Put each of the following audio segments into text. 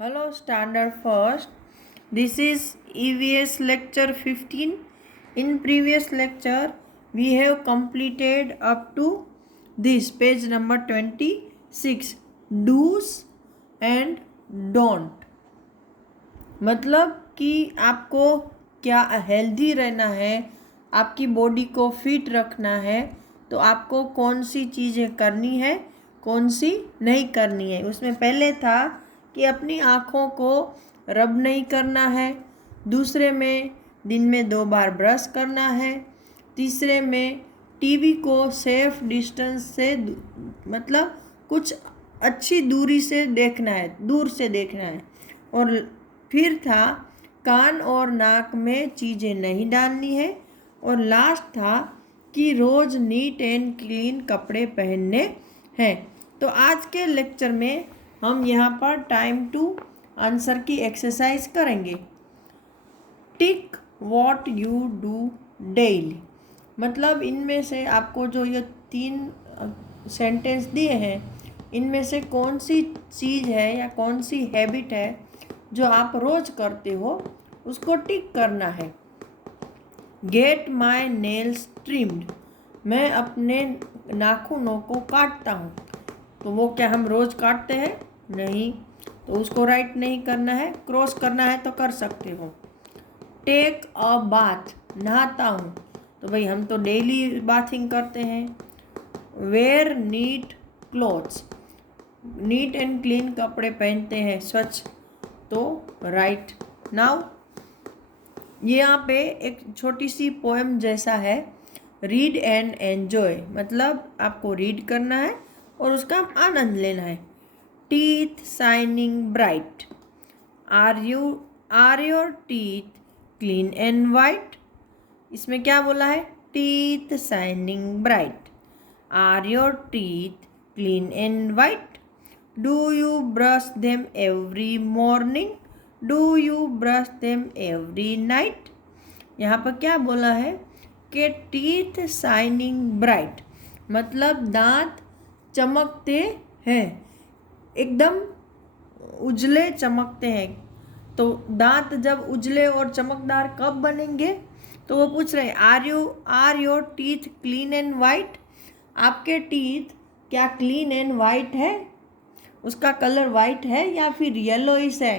Hello, Standard First. This is EVS lecture 15. In previous lecture, we have completed up to this page number 26. Do's and don't. मतलब कि आपको क्या healthy रहना है, आपकी body को फिट रखना है, तो आपको कौन सी चीज़ें करनी है, कौन सी नहीं करनी है। उसमें पहले था कि अपनी आँखों को रब नहीं करना है, दूसरे में दिन में 2 बार ब्रश करना है, तीसरे में टीवी को सेफ डिस्टेंस से मतलब कुछ अच्छी दूरी से देखना है, दूर से देखना है। और फिर था कान और नाक में चीज़ें नहीं डालनी है। और लास्ट था कि रोज़ नीट एंड क्लीन कपड़े पहनने हैं। तो आज के लेक्चर में हम यहाँ पर टाइम टू आंसर की एक्सरसाइज करेंगे। टिक व्हाट यू डू डेली, मतलब इनमें से आपको जो ये 3 सेंटेंस दिए हैं, इनमें से कौन सी चीज़ है या कौन सी हैबिट है जो आप रोज़ करते हो, उसको टिक करना है। गेट माई नेल्स ट्रिम्ड, मैं अपने नाखूनों को काटता हूँ। तो वो क्या हम रोज़ काटते हैं? नहीं, तो उसको राइट नहीं करना है, क्रॉस करना है तो कर सकते हो। टेक अ बाथ, नहाता हूँ, तो भाई हम तो डेली बाथिंग करते हैं। Wear neat clothes, neat and clean कपड़े पहनते हैं, स्वच्छ, तो राइट। नाउ ये यहाँ पे एक छोटी सी पोएम जैसा है, रीड एंड एन्जॉय, मतलब आपको रीड करना है और उसका आनंद लेना है। Teeth shining bright, are your teeth clean and white. इसमें क्या बोला है? Teeth shining bright, are your teeth clean and white, do you brush them every morning, do you brush them every night. यहाँ पर क्या बोला है कि टीथ शाइनिंग ब्राइट, मतलब दांत चमकते हैं, एकदम उजले चमकते हैं। तो दांत जब उजले और चमकदार कब बनेंगे? तो वो पूछ रहे हैं are your teeth clean and white, आपके टीथ क्या क्लीन एंड वाइट है, उसका कलर वाइट है या फिर येलोइश है।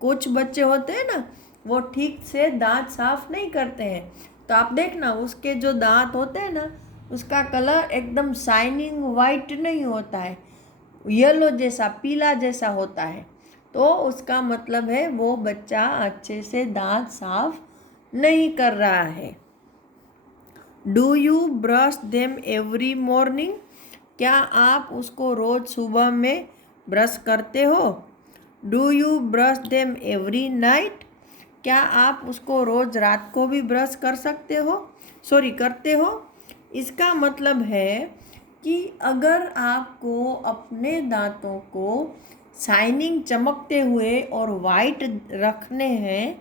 कुछ बच्चे होते हैं ना, वो ठीक से दांत साफ नहीं करते हैं, तो आप देखना उसके जो दांत होते हैं ना, उसका कलर एकदम शाइनिंग वाइट नहीं होता है, येलो जैसा, पीला जैसा होता है। तो उसका मतलब है वो बच्चा अच्छे से दांत साफ नहीं कर रहा है। Do you brush them every morning, क्या आप उसको रोज़ सुबह में ब्रश करते हो। Do you brush them every night, क्या आप उसको रोज़ रात को भी ब्रश करते हो। इसका मतलब है कि अगर आपको अपने दांतों को शाइनिंग चमकते हुए और वाइट रखने हैं,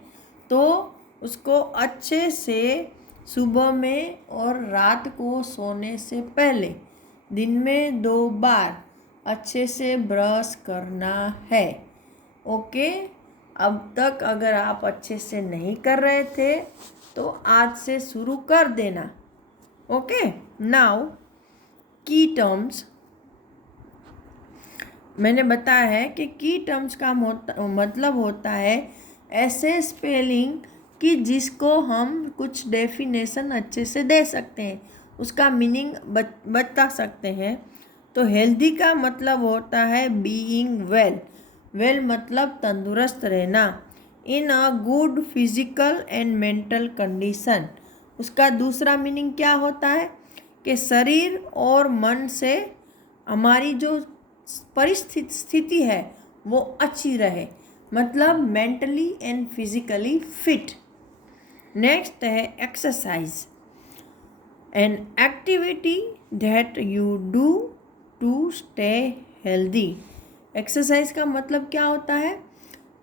तो उसको अच्छे से सुबह में और रात को सोने से पहले दिन में 2 बार अच्छे से ब्रश करना है। ओके, अब तक अगर आप अच्छे से नहीं कर रहे थे तो आज से शुरू कर देना। ओके, नाउ की टर्म्स, मैंने बताया है कि की टर्म्स का मतलब होता है ऐसे स्पेलिंग कि जिसको हम कुछ डेफिनेशन अच्छे से दे सकते हैं, उसका मीनिंग बता सकते हैं। तो हेल्दी का मतलब होता है बीइंग वेल, वेल मतलब तंदुरुस्त रहना, in a good physical and mental condition. उसका दूसरा मीनिंग क्या होता है कि शरीर और मन से हमारी जो स्थिति है वो अच्छी रहे, मतलब mentally and physically fit. Next है exercise, an activity that you do to stay healthy. Exercise का मतलब क्या होता है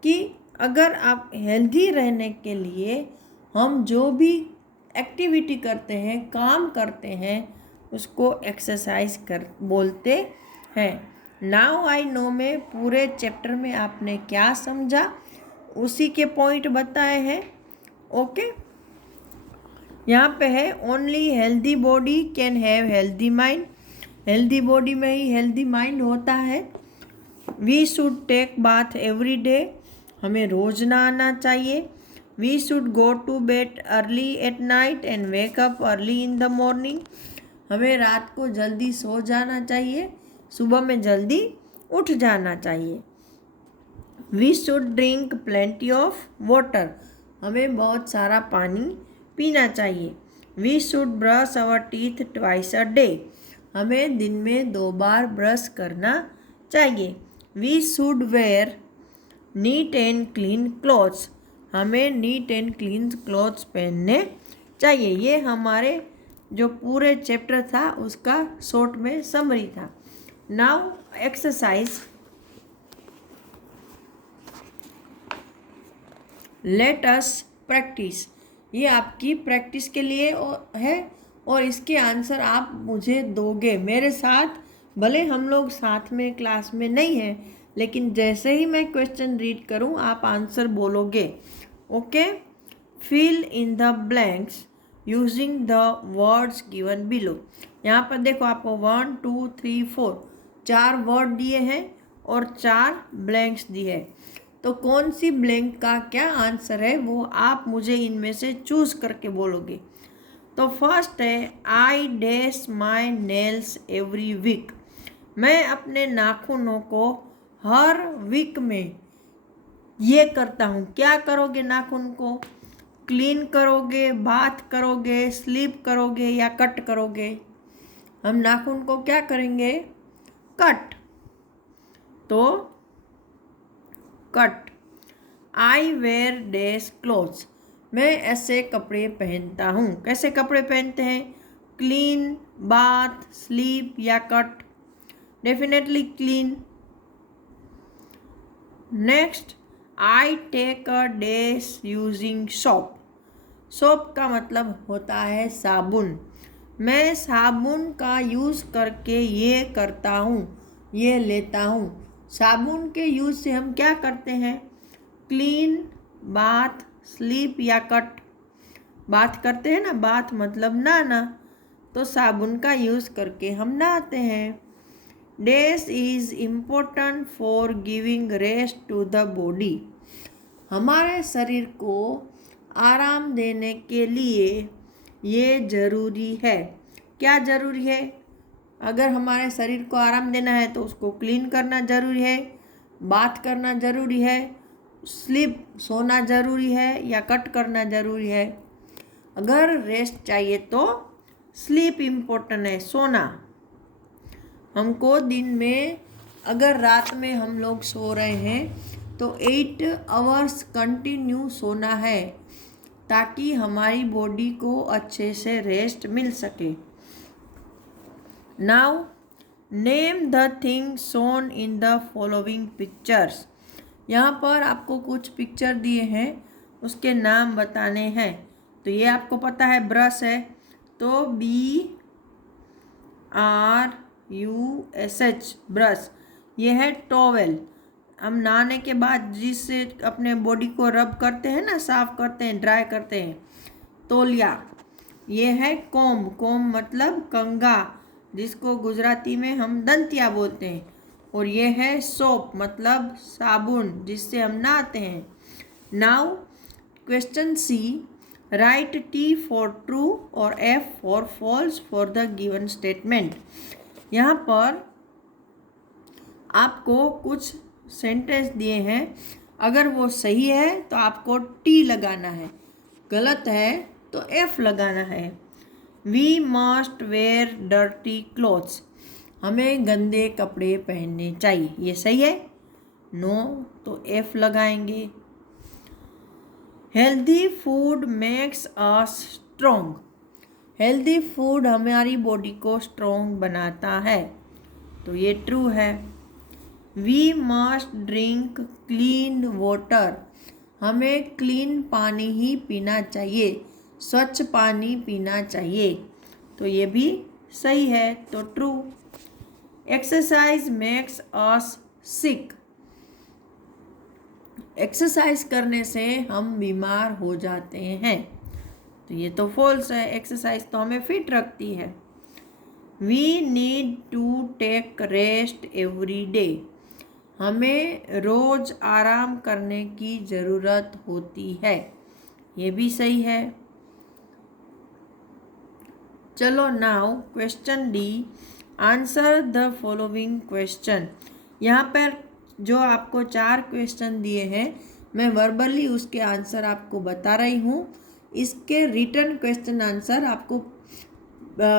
कि अगर आप हेल्दी रहने के लिए हम जो भी एक्टिविटी करते हैं, काम करते हैं, उसको एक्सरसाइज बोलते हैं। नाउ आई नो में पूरे चैप्टर में आपने क्या समझा उसी के पॉइंट बताए हैं। ओके, यहाँ पे है only healthy body can have healthy mind. Healthy body में ही हेल्दी माइंड होता है। We should take bath every day, हमें रोज नहाना चाहिए। We should go to bed early at night and wake up early in the morning, हमें रात को जल्दी सो जाना चाहिए, सुबह में जल्दी उठ जाना चाहिए। We should drink plenty of water, हमें बहुत सारा पानी पीना चाहिए। We should brush our teeth twice a day, हमें दिन में 2 बार ब्रश करना चाहिए। We should wear neat and clean clothes, हमें नीट एंड क्लीन क्लॉथ्स पहनने चाहिए। ये हमारे जो पूरे चैप्टर था उसका शॉर्ट में समरी था। Now exercise, let us practice, ये आपकी प्रैक्टिस के लिए है और इसके आंसर आप मुझे दोगे मेरे साथ। भले हम लोग साथ में क्लास में नहीं हैं, लेकिन जैसे ही मैं क्वेश्चन रीड करूं आप आंसर बोलोगे। Okay, fill in the blanks using the words given below. यहाँ पर देखो आपको 1 2 3 4 4 वर्ड दिए हैं और 4 ब्लैंक्स दिए हैं। तो कौन सी ब्लैंक का क्या आंसर है वो आप मुझे इनमें से चूज करके बोलोगे। तो फर्स्ट है I dash my nails every week, मैं अपने नाखूनों को हर वीक में ये करता हूँ। क्या करोगे नाखून को? क्लीन करोगे, बाथ करोगे, स्लीप करोगे या कट करोगे? हम नाखून को क्या करेंगे? कट। तो cut. I wear dash clothes, मैं ऐसे कपड़े पहनता हूँ। कैसे कपड़े पहनते हैं? क्लीन, बाथ, स्लीप या cut? Definitely clean. Next, I take a dash using soap, soap का मतलब होता है साबुन। मैं साबुन का यूज़ करके ये करता हूँ, ये लेता हूँ। साबुन के यूज़ से हम क्या करते हैं? क्लीन, बाथ, स्लीप या कट? बाथ करते हैं ना, बाथ मतलब नहाना, तो साबुन का यूज़ करके हम नहाते हैं। Dash is important for giving rest to the body, हमारे शरीर को आराम देने के लिए ये ज़रूरी है। क्या ज़रूरी है? अगर हमारे शरीर को आराम देना है तो उसको क्लीन करना ज़रूरी है, बाथ करना ज़रूरी है, स्लीप सोना ज़रूरी है या कट करना ज़रूरी है। अगर रेस्ट चाहिए तो स्लीप इम्पोर्टेंट है, सोना। हमको दिन में अगर रात में हम लोग सो रहे हैं तो 8 आवर्स कंटिन्यू सोना है ताकि हमारी बॉडी को अच्छे से रेस्ट मिल सके। Now name the thing shown in the following pictures, यहाँ पर आपको कुछ पिक्चर दिए हैं, उसके नाम बताने हैं। तो ये आपको पता है ब्रश है, तो BRUSH ब्रश। ये है टॉवेल, हम नहाने के बाद जिससे अपने बॉडी को रब करते हैं ना, साफ करते हैं, ड्राई करते हैं, तौलिया। ये है कोम्ब, कोम्ब मतलब कंघा, जिसको गुजराती में हम दंतिया बोलते हैं। और ये है सोप मतलब साबुन, जिससे हम नहाते हैं। Now question C, write T for true और F for false for the given statement. यहाँ पर आपको कुछ सेंटेंस दिए हैं, अगर वो सही है तो आपको T लगाना है, गलत है तो F लगाना है। We must wear dirty clothes, हमें गंदे कपड़े पहनने चाहिए, ये सही है। नो तो F लगाएंगे। Healthy food makes us strong, healthy food हमारी बॉडी को स्ट्रॉन्ग बनाता है, तो ये ट्रू है। We must drink clean water, हमें क्लीन पानी ही पीना चाहिए, स्वच्छ पानी पीना चाहिए, तो ये भी सही है, तो ट्रू। एक्सरसाइज मेक्स अस सिक। एक्सरसाइज करने से हम बीमार हो जाते हैं, तो ये तो फॉल्स है। एक्सरसाइज तो हमें फिट रखती है। We need to take rest every day. हमें रोज आराम करने की ज़रूरत होती है, ये भी सही है। चलो now question D, answer the following question. यहाँ पर जो आपको 4 क्वेश्चन दिए हैं, मैं वर्बली उसके आंसर आपको बता रही हूँ। इसके रिटर्न क्वेश्चन आंसर आपको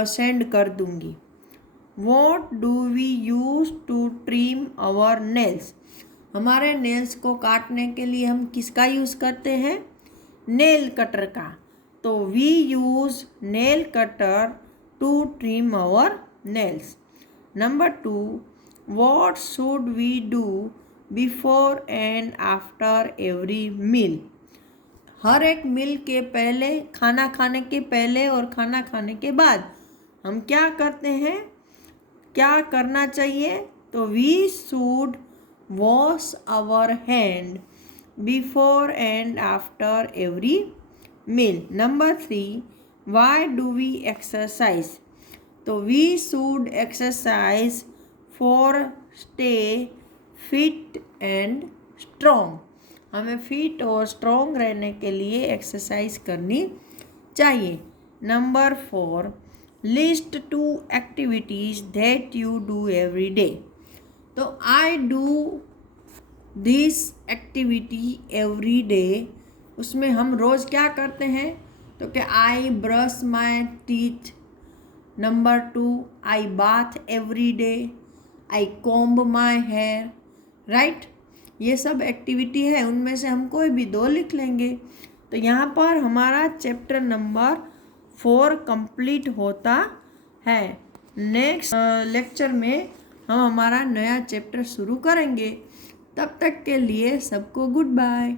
सेंड कर दूँगी। What do we use to trim our nails? हमारे नेल्स को काटने के लिए हम किसका यूज़ करते हैं? नेल कटर का। तो we use nail cutter to trim our nails. Number 2, what should we do before and after every meal? हर एक मील के पहले, खाना खाने के पहले और खाना खाने के बाद हम क्या करते हैं, क्या करना चाहिए? तो we should wash our hand before and after every meal. Number 3, why do we exercise? तो we should exercise for stay fit and strong. हमें फिट और स्ट्रॉन्ग रहने के लिए एक्सरसाइज करनी चाहिए। Number 4, list 2 activities that you do every day. तो I do this activity every day, उसमें हम रोज़ क्या करते हैं? तो क्या I brush my teeth. Number 2, I bath every day, I comb my hair, right. ये सब एक्टिविटी है, उनमें से हम कोई भी 2 लिख लेंगे। तो यहाँ पर हमारा चैप्टर नंबर 4 कंप्लीट होता है। नेक्स्ट लेक्चर में हम हमारा नया चैप्टर शुरू करेंगे। तब तक के लिए सबको गुड बाय।